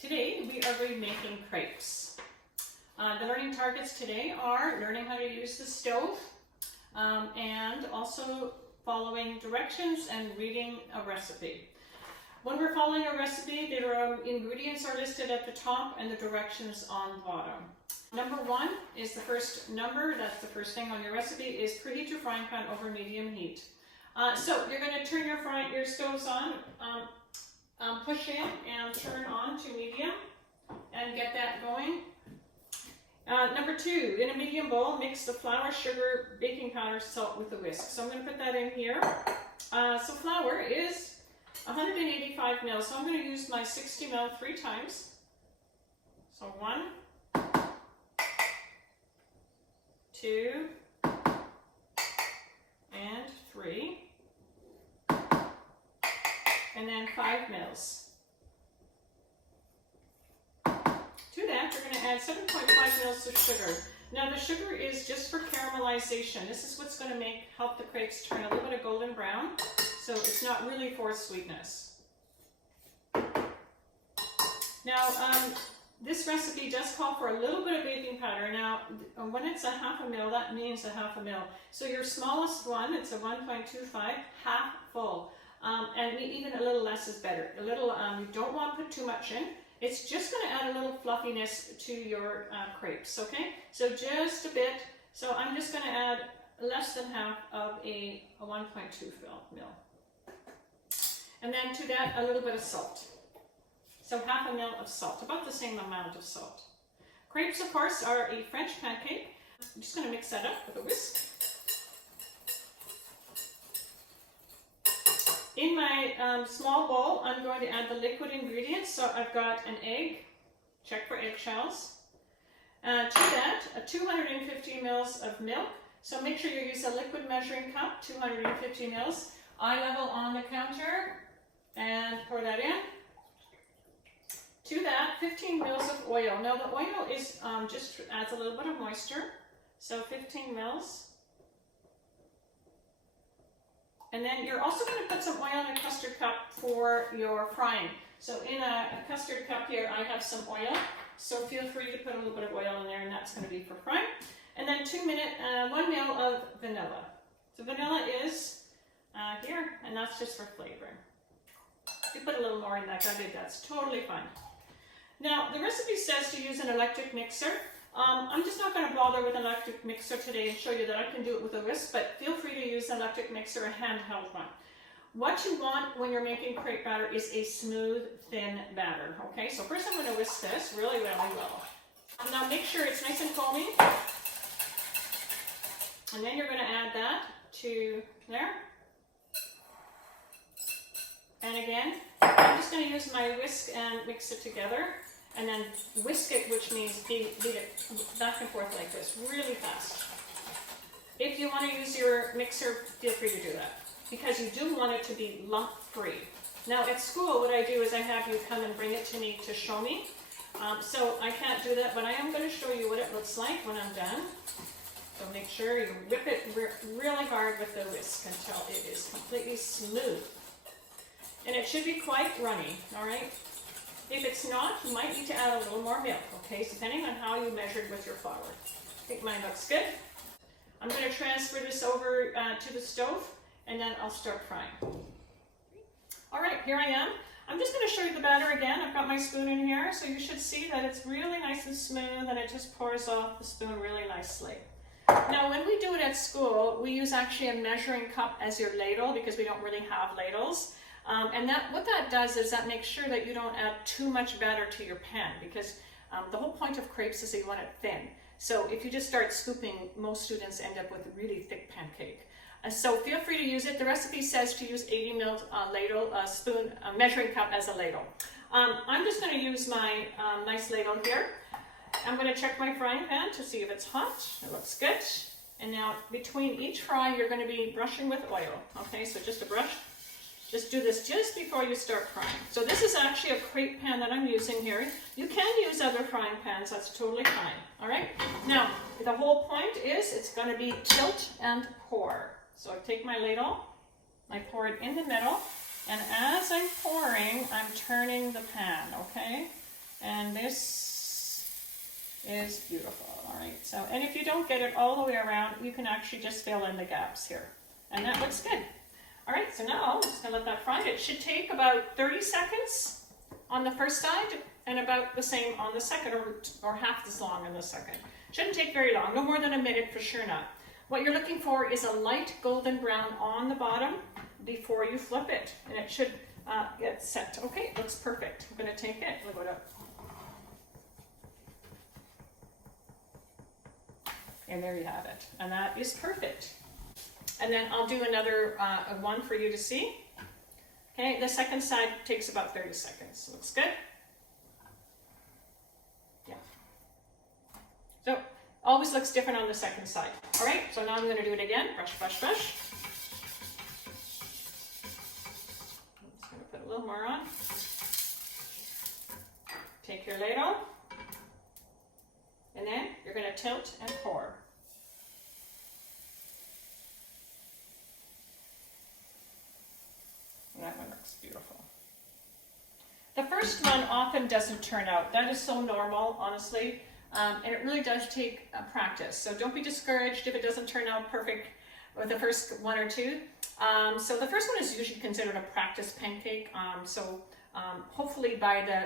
Today we are going to be making crepes. The learning targets today are learning how to use the stove and also following directions and reading a recipe. When we're following a recipe, the ingredients are listed at the top and the directions on the bottom. Number 1 is the first number, that's the first thing on your recipe, is preheat your frying pan over medium heat. So you're going to turn your stoves on, push in and turn on to medium and get that going. Number 2, in a medium bowl, mix the flour, sugar, baking powder, salt with a whisk. So I'm going to put that in here. So flour is 185 ml, so I'm going to use my 60 ml 3 times. So 1, 2, and 3, and then 5 ml. To that, we're going to add 7.5 ml of sugar. Now the sugar is just for caramelization. This is what's going to help the crepes turn a little bit of golden brown, so it's not really for sweetness. Now this recipe does call for a little bit of baking powder. Now when it's a half a ml, that means a half a ml. So your smallest one, it's a 1.25, half full. And even a little less is better. A little, you don't want to put too much in. It's just going to add a little fluffiness to your crepes, okay? So just a bit. So I'm just going to add less than half of a 1.2 ml. And then to that, a little bit of salt. So half a ml of salt, about the same amount of salt. Crepes, of course, are a French pancake. I'm just going to mix that up with a whisk. In my small bowl, I'm going to add the liquid ingredients. So I've got an egg, check for eggshells. To that, 250 ml of milk. So make sure you use a liquid measuring cup, 250 ml. Eye level on the counter, and pour that in. To that, 15 ml of oil. Now the oil is just adds a little bit of moisture. So 15 ml. And then you're also going to put some oil in a custard cup for your frying. So in a custard cup here, I have some oil. So feel free to put a little bit of oil in there, and that's going to be for frying. And then 1 ml of vanilla. So vanilla is here, and that's just for flavoring. You put a little more in that, that's totally fine. Now, the recipe says to use an electric mixer. I'm just not going to bother with an electric mixer today and show you that I can do it with a whisk, but feel free to use an electric mixer, a handheld one. What you want when you're making crepe batter is a smooth, thin batter, okay? So first I'm going to whisk this really well. Now make sure it's nice and foamy. And then you're going to add that to there. And again, I'm just going to use my whisk and mix it together. And then whisk it, which means beat it back and forth like this, really fast. If you want to use your mixer, feel free to do that, because you do want it to be lump-free. Now at school, what I do is I have you come and bring it to me to show me. So I can't do that, but I am going to show you what it looks like when I'm done. So make sure you whip it really hard with the whisk until it is completely smooth. And it should be quite runny, all right? If it's not, you might need to add a little more milk, okay? Depending on how you measured with your flour. I think mine looks good. I'm going to transfer this over to the stove, and then I'll start frying. All right, here I am. I'm just going to show you the batter again. I've got my spoon in here, so you should see that it's really nice and smooth, and it just pours off the spoon really nicely. Now, when we do it at school, we use actually a measuring cup as your ladle, because we don't really have ladles. And what that does is that makes sure that you don't add too much batter to your pan, because the whole point of crepes is that you want it thin. So if you just start scooping, most students end up with a really thick pancake. So feel free to use it. The recipe says to use 80 ml ladle, spoon, measuring cup as a ladle. I'm just going to use my nice ladle here. I'm going to check my frying pan to see if it's hot. It looks good. And now between each fry, you're going to be brushing with oil. Okay, so just a brush. Just do this just before you start frying. So this is actually a crepe pan that I'm using here. You can use other frying pans, that's totally fine. All right? Now, the whole point is it's going to be tilt and pour. So I take my ladle, I pour it in the middle, and as I'm pouring, I'm turning the pan, okay? And this is beautiful. All right, so, and if you don't get it all the way around, you can actually just fill in the gaps here. And that looks good. All right, so now I'm just gonna let that fry. It should take about 30 seconds on the first side and about the same on the second, or half as long on the second. Shouldn't take very long, no more than a minute for sure not. What you're looking for is a light golden brown on the bottom before you flip it, and it should get set. Okay, looks perfect. I'm gonna take it, look it up. And there you have it, and that is perfect. And then I'll do another one for you to see. Okay, the second side takes about 30 seconds. Looks good? Yeah. So, always looks different on the second side. All right, so now I'm going to do it again. Brush, brush, brush. I'm just going to put a little more on. Take your ladle. And then you're going to tilt and pour. That one looks beautiful. The first one often doesn't turn out. That is so normal, honestly. And it really does take practice. So don't be discouraged if it doesn't turn out perfect with the first one or two. So the first one is usually considered a practice pancake. Hopefully by the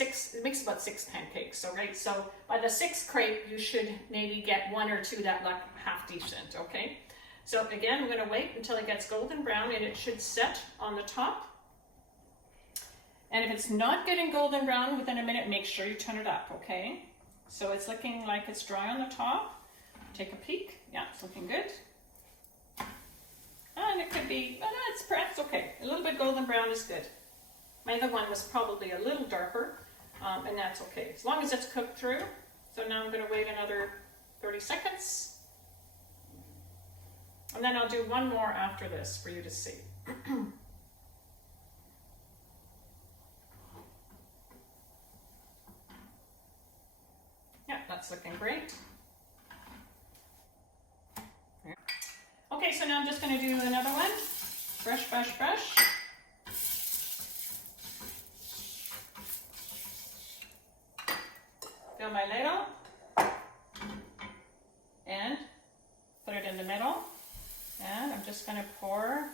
it makes about 6 pancakes. So, right, so by the 6th crepe, you should maybe get 1 or 2 that look half decent, okay? So again, I'm gonna wait until it gets golden brown, and it should set on the top. And if it's not getting golden brown within a minute, make sure you turn it up, okay? So it's looking like it's dry on the top. Take a peek. Yeah, it's looking good. And it could be, well, it's perhaps okay. A little bit golden brown is good. My other one was probably a little darker, and that's okay, as long as it's cooked through. So now I'm going to wait another 30 seconds. And then I'll do one more after this for you to see. Yeah, that's looking great. Okay, so now I'm just going to do another one. Brush, brush, brush. Fill my ladle and put it in the middle, and I'm just going to pour.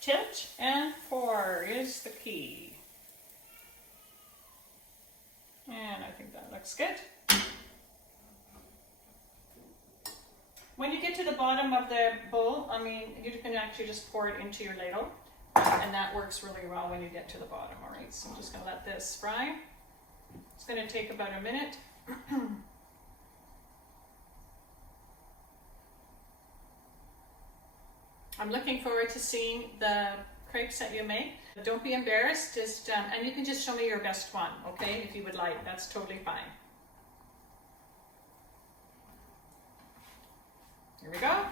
Tilt and pour is the key, and I think that looks good. When you get to the bottom of the bowl, you can actually just pour it into your ladle, and that works really well when you get to the bottom. All right, so I'm just going to let this fry. It's going to take about a minute. I'm looking forward to seeing the crepes that you make. Don't be embarrassed, and you can just show me your best one, okay, if you would like. That's totally fine. Here we go.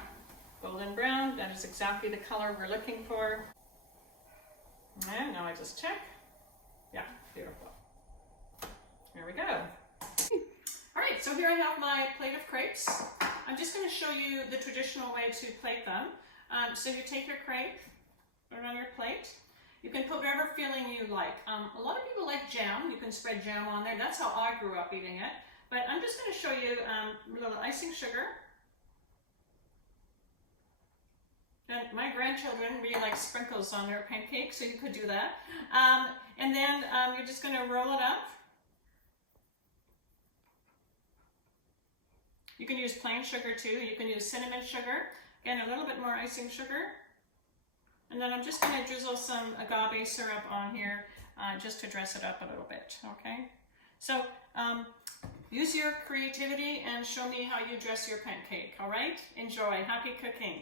Golden brown, that is exactly the color we're looking for. And now I just check. Yeah, beautiful. There we go. All right, so here I have my plate of crepes. I'm just going to show you the traditional way to plate them. So you take your crepe, put it on your plate. You can put whatever filling you like. A lot of people like jam. You can spread jam on there. That's how I grew up eating it. But I'm just going to show you a little icing sugar. And my grandchildren really like sprinkles on their pancakes, so you could do that. And then you're just going to roll it up. You can use plain sugar too. You can use cinnamon sugar. Again, a little bit more icing sugar. And then I'm just going to drizzle some agave syrup on here just to dress it up a little bit, okay? So use your creativity and show me how you dress your pancake, all right? Enjoy. Happy cooking.